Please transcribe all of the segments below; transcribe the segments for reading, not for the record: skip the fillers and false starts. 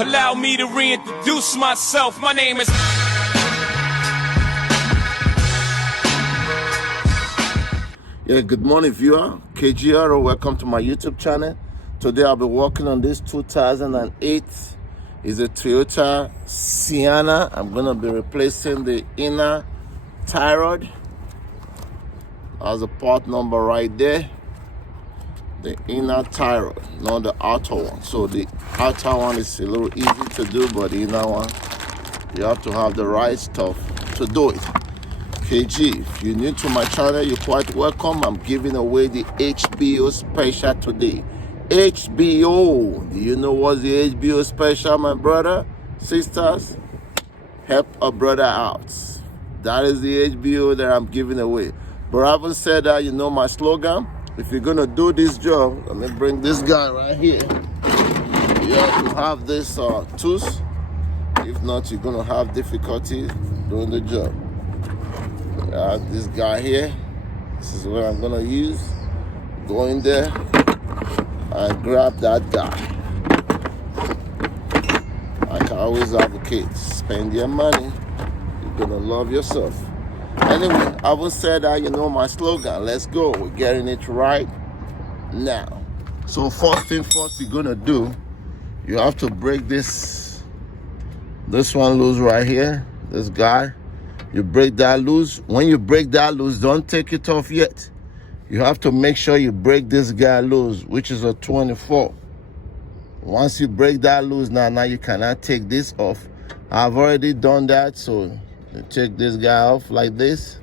Allow me to reintroduce myself. My name is... Yeah, good morning viewer, KGR, welcome to my YouTube channel. Today I'll be working on this 2008 is a Toyota Sienna. I'm gonna be replacing the inner tie rod. As a part number right there. The inner tie rod, not the outer one. So the outer one is a little easy to do, but the inner one, you have to have the right stuff to do it. KG, if you're new to my channel, you're quite welcome. I'm giving away the HBO special today. HBO, do you know what's the HBO special, my brother, sisters? Help a brother out. That is the HBO that I'm giving away. But having said that, you know my slogan. If you're gonna do this job, let me bring this guy right here. You have to have this tools. If not, you're gonna have difficulty doing the job. I have this guy here. This is what I'm gonna use. Go in there and grab that guy. I can always advocate, spend your money. You're gonna love yourself. Anyway, having said that, you know my slogan. Let's go. We're getting it right now. So first thing first you're gonna do, you have to break this one loose right here. This guy, you break that loose. When you break that loose, don't take it off yet. You have to make sure you break this guy loose, which is a 24. Once you break that loose, now you cannot take this off. I've already done that, so you take this guy off like this.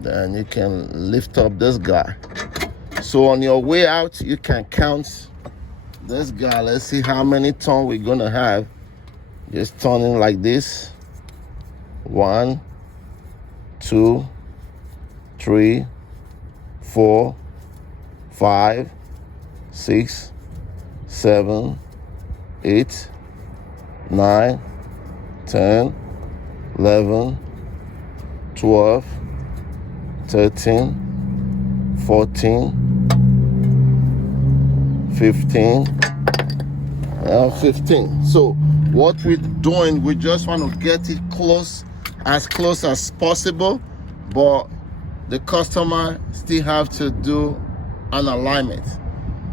Then you can lift up this guy. So on your way out, you can count this guy. Let's see how many tons we're gonna have. Just turning like this. 1, 2, 3, 4, 5, 6, 7, 8, 9, 10, 11, 12, 13, 14, 15, 15. So what we're doing, we just want to get it close as possible, but the customer still have to do an alignment.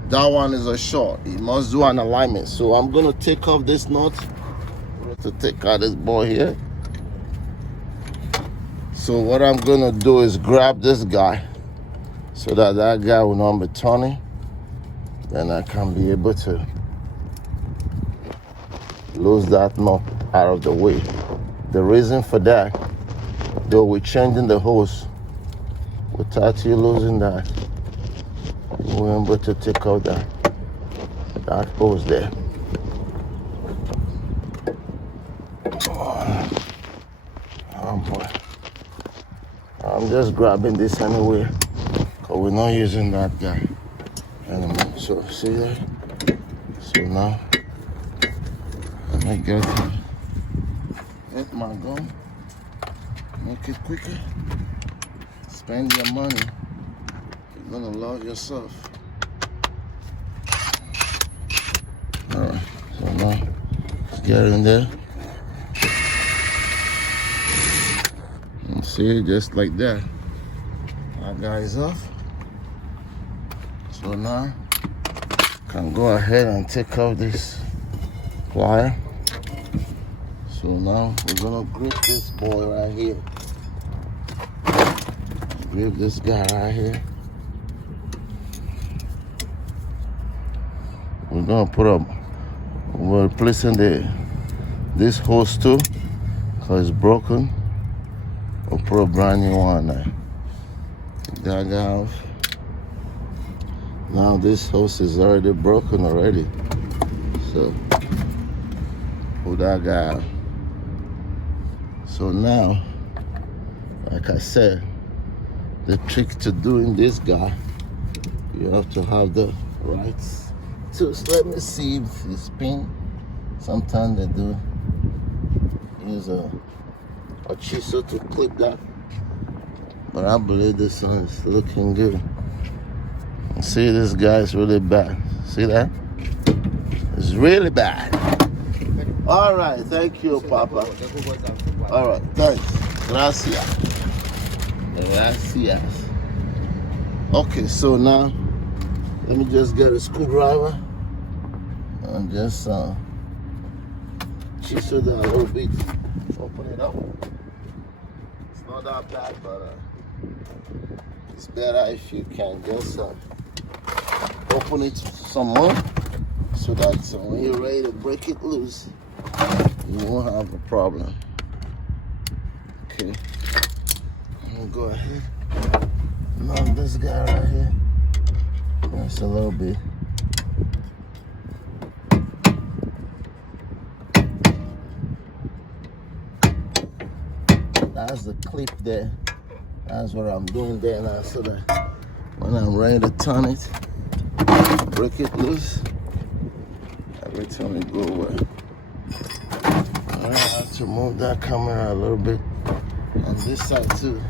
That one is a short. He must do an alignment. So I'm going to take off this nut to take out this boy here. So what I'm gonna do is grab this guy so that guy will not be turning. Then I can be able to lose that nut out of the way. The reason for that, though we're changing the hose, without you losing that, we're able to take out that hose there. Oh boy. I'm just grabbing this anyway, because we're not using that guy anymore. So see that? So now let me get my gun, make it quicker. Spend your money. You're gonna love yourself. Alright, so now let's get in there. See, just like that. That guy is off. So now I can go ahead and take off this wire. So now we're gonna grip this boy right here. Grip this guy right here. We're gonna put up, we're replacing this hose too, because it's broken. We'll put a brand new one there. Take that guy off. Now this hose is already broken already. So pull that guy out. So now, like I said, the trick to doing this guy, you have to have the right tools. Let me see if you spin. Sometimes they do use a chisel to clip that, but I believe this one is looking good. See, this guy is really bad. See that? It's really bad. All right, thank you, Papa. All right, thanks. Gracias. Gracias. Okay, so now let me just get a screwdriver and just chisel that a little bit. Open it up. It's not that bad, but it's better if you can just open it some more so that when you're ready to break it loose, you won't have a problem. Okay, I'm gonna go ahead. Now this guy right here, that's a little bit. That's the clip there. That's what I'm doing there now, so that when I'm ready to turn it, break it loose, every time it go away. Alright, I have to move that camera a little bit on this side too.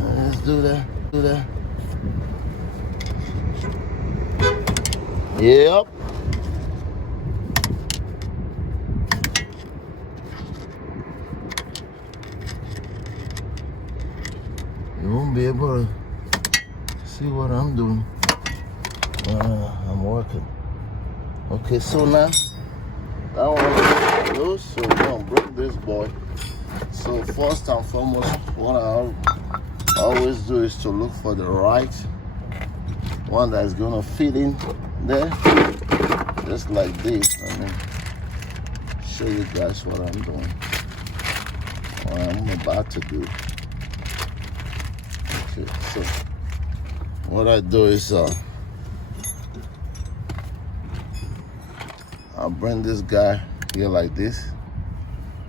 Let's do that. Yep. You won't be able to see what I'm doing while I'm working. Okay, so now that one is loose, so we're gonna break this boy. So first and foremost, what I always do is to look for the right one that's gonna fit in there, just like this. Let me show you guys what I'm doing, what I'm about to do. Okay, so what I do is I'll bring this guy here like this.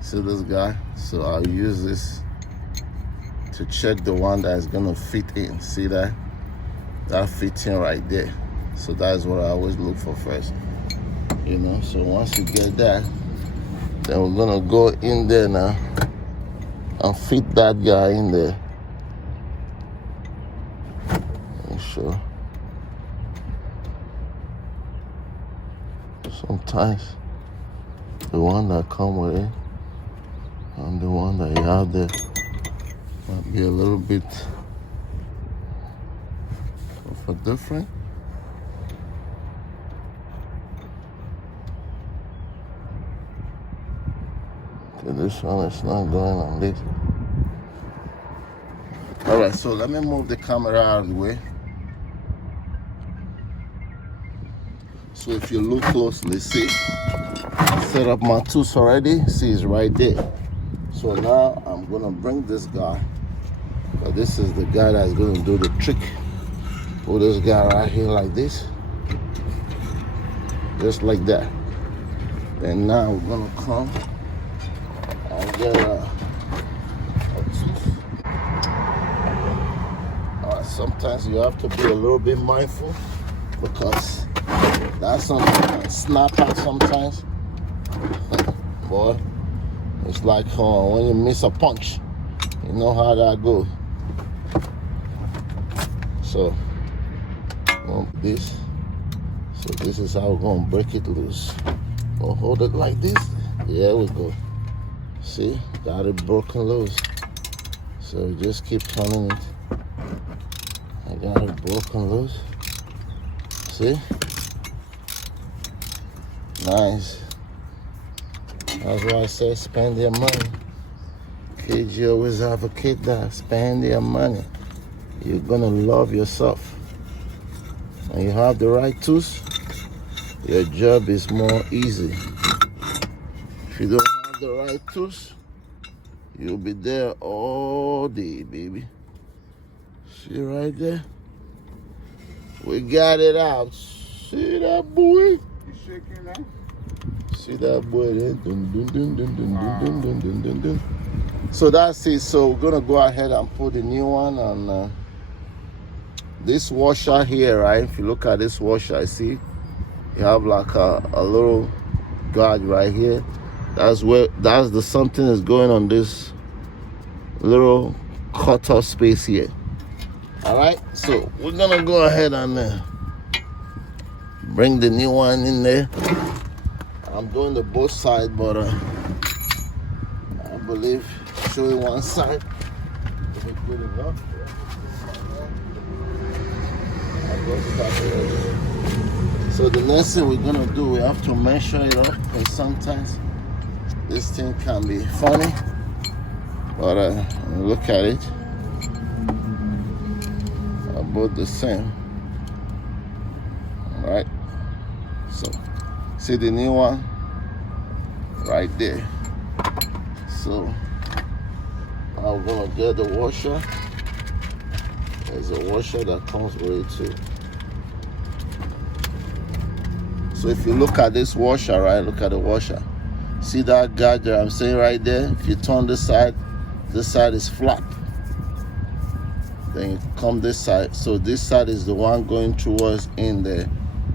See this guy? So I'll use this to check the one that's gonna fit in. See that? That fits in right there. So that's what I always look for first. You know, so once you get that, then we're gonna go in there now and fit that guy in there. Sure. Sometimes the one that come with it and the one that you have there might be a little bit of a different. Okay, this one is not going on this. All right, so let me move the camera out of the way. So if you look closely, see, I set up my tools already. See, it's right there. So now I'm gonna bring this guy. But this is the guy that's gonna do the trick. Put this guy right here like this, just like that. And now we're gonna come and get a tooth. Sometimes you have to be a little bit mindful because that's something that snap out sometimes. Boy, it's like when you miss a punch. You know how that goes. So, this. So this is how we're gonna break it loose. We'll hold it like this. There we go. See, got it broken loose. So just keep turning it. I got it broken loose. See? Nice. That's why I say spend your money. Kids, you always advocate that. Spend your money. You're gonna love yourself. When you have the right tools, your job is more easy. If you don't have the right tools, you'll be there all day, baby. See right there? We got it out. See that boy? You shaking that? See that boy there? Dun, dun, dun, dun, dun, dun, dun, dun, dun, dun. So that's it. So we're gonna go ahead and put the new one on this washer here, right? If you look at this washer, I see you have like a little guard right here. That's the something is going on this little cutter space here. All right, so we're gonna go ahead and bring the new one in there. I'm doing the both side, but I believe showing one side will be good enough. So the next thing we're gonna do, we have to measure it up, because sometimes this thing can be funny, but look at it, about the same. All right, so see the new one right there. So I'm gonna get the washer. There's a washer that comes with it too. So if you look at this washer, right, look at the washer. See that guide that I'm saying right there? If you turn this side is flat. Then you come this side. So this side is the one going towards in there.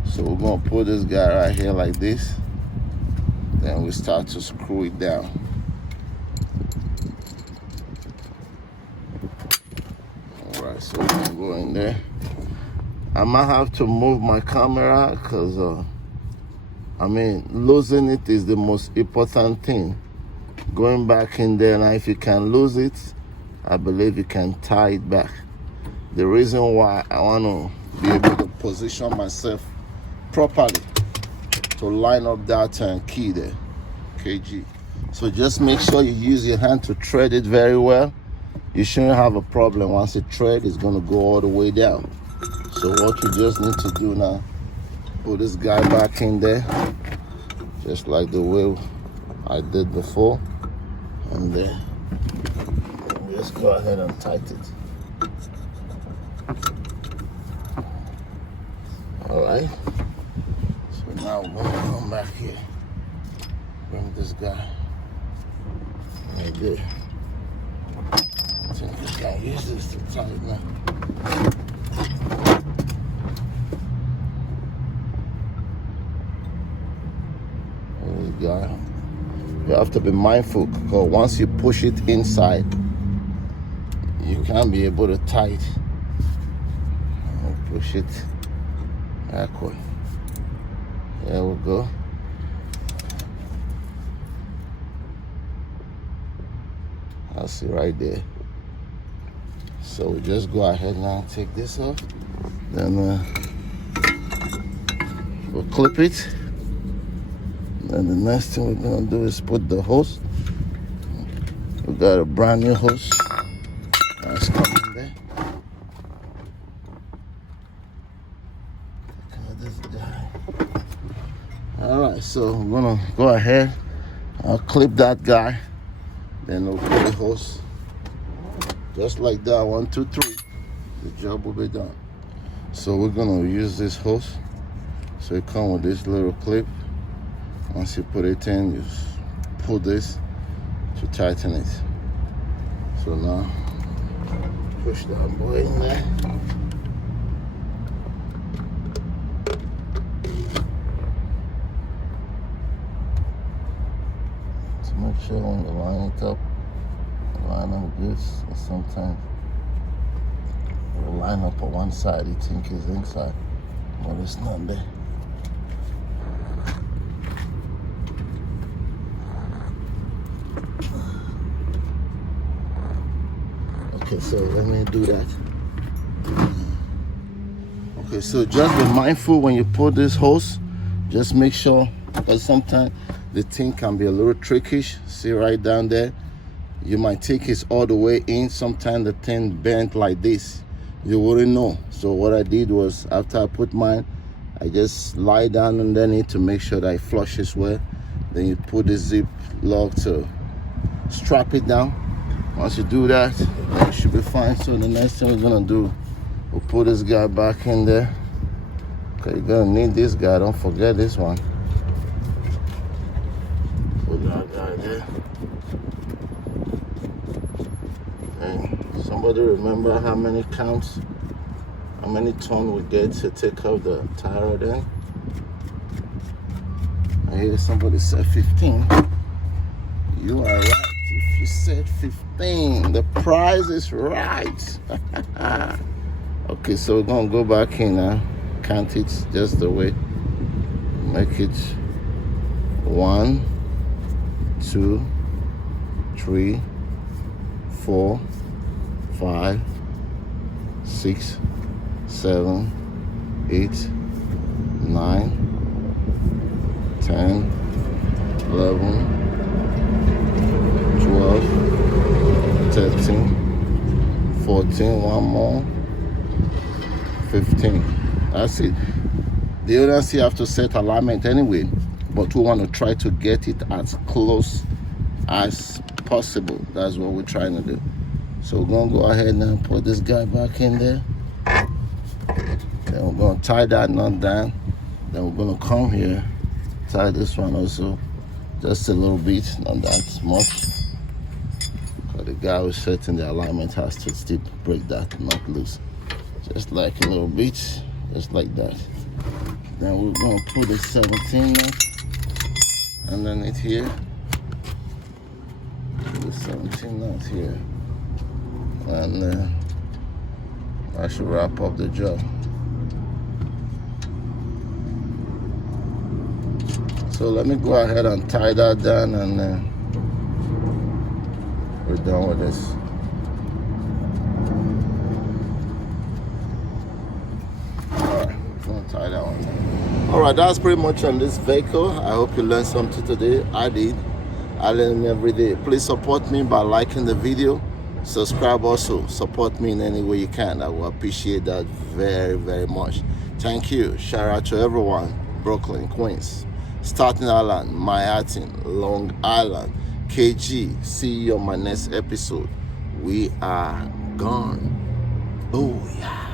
So we're gonna put this guy right here like this. Then we start to screw it down. All right, so we're gonna go in there. I might have to move my camera because losing it is the most important thing. Going back in there, now if you can lose it, I believe you can tie it back. The reason why I want to be able to position myself properly to line up that key there, kg. So just make sure you use your hand to thread it very well. You shouldn't have a problem. Once you thread, it's going to go all the way down. So what you just need to do now, put this guy back in there, just like the way I did before, and then just go ahead and tighten it. All right. So now we're gonna come back here, bring this guy right there. I think we can use this to tighten now. Guy, you have to be mindful, because once you push it inside, you can't be able to tie it. Push it backward. There we go. I see right there. So we just go ahead now and take this off. Then we'll clip it. And the next thing we're gonna do is put the hose. We got a brand new hose that's coming there. Look at this guy. All right, so we're gonna go ahead. I'll clip that guy. Then we'll put the hose just like that. 1, 2, 3. The job will be done. So we're gonna use this hose. So it comes with this little clip. Once you put it in, you pull this to tighten it. So now, push that boy in there. To make sure when you line it up, line up good. So sometimes you line up on one side, you think it's inside, but it's not there. Okay, so let me do that. Okay, so just be mindful when you put this hose. Just make sure, because sometimes the thing can be a little trickish. See right down there, you might take it all the way in. Sometimes the thing bent like this, you wouldn't know. So what I did was, after I put mine, I just lie down underneath to make sure that it flushes well. Then you put the zip lock to strap it down. Once you do that, it should be fine. So the next thing we're gonna do, we'll put this guy back in there. Okay, you're gonna need this guy, don't forget this one. Put that guy there. And somebody remember how many counts, how many tons we get to take off the tire then? I hear somebody said 15. You are right. If you said 15, the price is right. Okay, so we're gonna go back in now. Count it just the way Make it 1, 2, 3, 4, 5, 6, 7, 8, 9, 10, 11, 12, 13, 14, one more, 15. That's it. The others you have to set alignment anyway, but we want to try to get it as close as possible. That's what we're trying to do. So we're going to go ahead and put this guy back in there. Then we're going to tie that knot down. Then we're going to come here, tie this one also, just a little bit, not that much. Because the guy who's setting the alignment has to still break that knot loose. Just like a little bit, just like that. Then we're going to put the 17 knot underneath here. Put the 17 knot here. And I should wrap up the job. So let me go ahead and tie that down, and we're done with this. Alright, I'm gonna tie that one down. Alright, that's pretty much on this vehicle. I hope you learned something today. I did. I learn every day. Please support me by liking the video. Subscribe also. Support me in any way you can. I will appreciate that very, very much. Thank you. Shout out to everyone. Brooklyn, Queens, Staten Island, Manhattan, Long Island, KG. See you on my next episode. We are gone. Oh yeah.